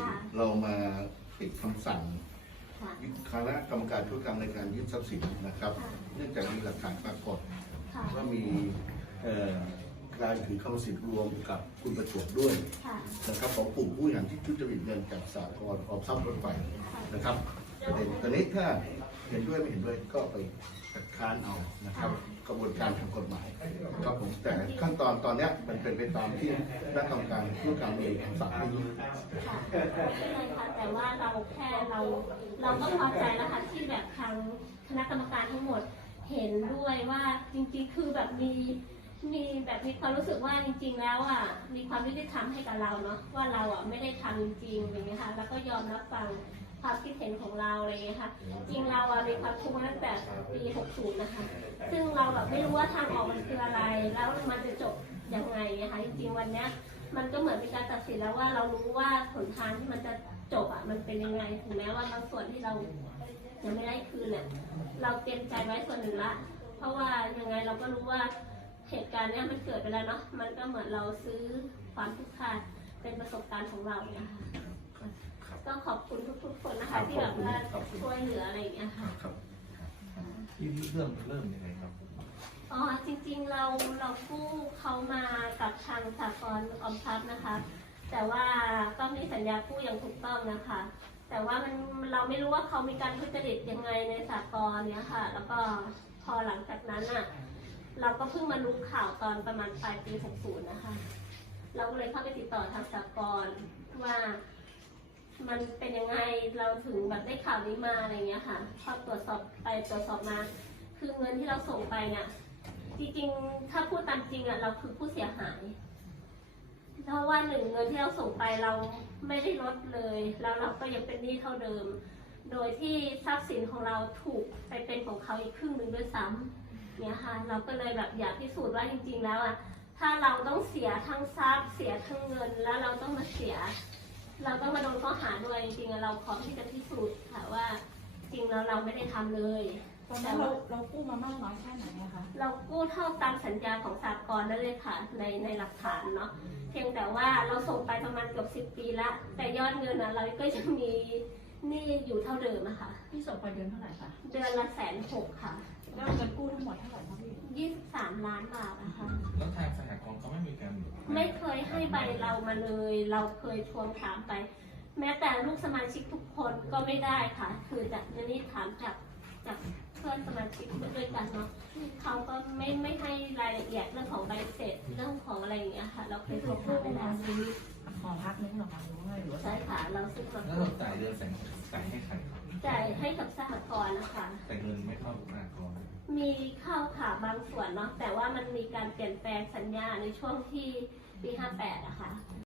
ค่ะเรามาปิดคำสั่งค่ะคณะกรรมการธุรกรรมในการยึดทรัพย์สินนะครับค่ะเนื่องจากมีหลักฐานปรากฏค่ะว่ามีเอ่อการถือคำสิทธิ์รวมกับคุณประจวบด้วยค่ะนะครับของกลุ่มผู้อย่างที่ทุจริตเงินจากสากลออมทรัพย์รถไฟนะครับประเด็นตอนนี้ถ้าเห็นด้วยไม่เห็นด้วยก็ไปคัดค้านเอานะครับ กระบวนการทางกฎหมายครับผมแต่ขั้นต อนตอนเนี้ยมันเป็นไปตามที่คณะกรรมการธุรกรรมมีคำสั่งให้ยึดค่ะไม่เป็นไรค่ะแต่ว่าเราแค่เราเราก็พอใจแล้วค่ะที่แบบทางคณะกรรมการทั้งหมดเห็นด้วยว่าจริงๆ คือแบบมีมีแบบมีความรู้สึกว่าจริง ๆ แล้วอะมีความยุติธรรมให้กับเราเนาะว่าเราอะไม่ได้ทำจริงๆอย่างเงี้ยค่ะแล้วก็ยอมรับฟังความคิดเห็นของเราอะไรอย่างเงี้ยค่ะ จริงเราอะมีความทุกข์มาตั้งแต่ปี 60 นะคะ ซึ่งเราแบบไม่รู้ว่าทางออกมันคืออะไร แล้วมันจะจบยังไงนะคะจริงๆวันเนี้ยมันก็เหมือนเป็นการตัดสินแล้วว่าเรารู้ว่าหนทางที่มันจะจบอะมันเป็นยังไงถึงแม้ว่าบางส่วนที่เรายังไม่ได้คืนเนี่ยเราเตรียมใจไว้ส่วนหนึ่งละ เพราะว่ายังไงเราก็รู้ว่าเหตุการณ์เนี้ยมันเกิดไปแล้วเนาะมันก็เหมือนเราซื้อความทุกข์ทานเป็นประสบการณ์ของเราเนี่ยค่ะครับก็ขอบคุณทุกๆคนนะครัคะบที่แบบว่าขอบคุณช่วยเหลืออะไรอย่างเงี้ยค่ะครับที่เริ่มเริ่มยังไงครับ อ๋อจริงๆเราเรากู้เขามากับทางสากลออมทรัพย์นะคะ แต่ว่าก็มีสัญญากู้อย่างถูกต้องนะคะ แต่ว่ามันเราไม่รู้ว่าเขามีการทุจริตยังไงในสากลเนี้ยค่ะ แล้วก็พอหลังจากนั้นอะเราก็เพิ่งมารู้ข่าวตอนประมาณปลายปี 60 นะคะ เราก็เลยเข้าไปติดต่อทางสากลว่ามันเป็นยังไงเราถึงแบบได้ข่าวนี้มาอะไรเงี้ยค่ะพอตรวจสอบไปตรวจสอบมา คือเงินที่เราส่งไปเนี่ย จริงๆ ถ้าพูดตามจริงอะเราคือผู้เสียหาย เพราะว่าหนึ่งเงินที่เราส่งไปเราไม่ได้ลดเลย แล้วเราก็ยังเป็นหนี้เท่าเดิม โดยที่ทรัพย์สินของเราถูกไปเป็นของเขาอีกครึ่งหนึ่งด้วยซ้ำเนี่ยค่ะเราก็เลยแบบอยากพิสูจน์ว่าจริง ๆ แล้วอะถ้าเราต้องเสียทั้งทรัพย์เสียทั้งเงินแล้วเราต้องมาเสีย เราต้องมาโดนข้อหาด้วยจริงๆเราพร้อมที่จะพิสูจน์ค่ะว่า จริงแล้วเราไม่ได้ทำเลย ตอนนั้นเราเรากู้มามากน้อยแค่ไหนอะคะ เรากู้เท่าตามสัญญาของสากลนั่นเลยค่ะในในหลักฐานเนาะเพียงแต่ว่าเราส่งไปประมาณเกือบสิบปีละแต่ยอดเงินอะเราก็ยังมีหนี้อยู่เท่าเดิมอะค่ะ พี่ส่งไปเดือนเท่าไหร่คะเดือนละแสนหกค่ะแล้วเงินกู้ทั้งหมดเท่าไหร่คะพี่ยี่สิบสามล้านบาทนะคะ แล้วทางสหกรณ์เขาไม่มีการไม่เคยให้ใบเรามาเลย เราเคยทวงถามไป แม้แต่ลูกสมาชิกทุกคนก็ไม่ได้ค่ะ คือจากนี้ถามจากจากเพื่อนสมาชิกด้วยกันเนาะเขาก็ไม่ไม่ให้รายละเอียดเรื่องของใบเสร็จเรื่องของอะไรอย่างเงี้ยค่ะ เราเคยทวงถามไปแล้วซื้อหอพักนึงเหรอคะหรือว่าไงหรือว่าใช่ค่ะเราซื้อมาแล้วเราจ่ายเดือนแสนจ่ายให้ใครครับจ่ายให้กับสหกรณ์นะคะ แต่เงินไม่เข้าสหกรณ์มีเข้าค่ะบางส่วนเนาะแต่ว่ามันมีการเปลี่ยนแปลงสัญญาในช่วงที่ปี 58อะค่ะ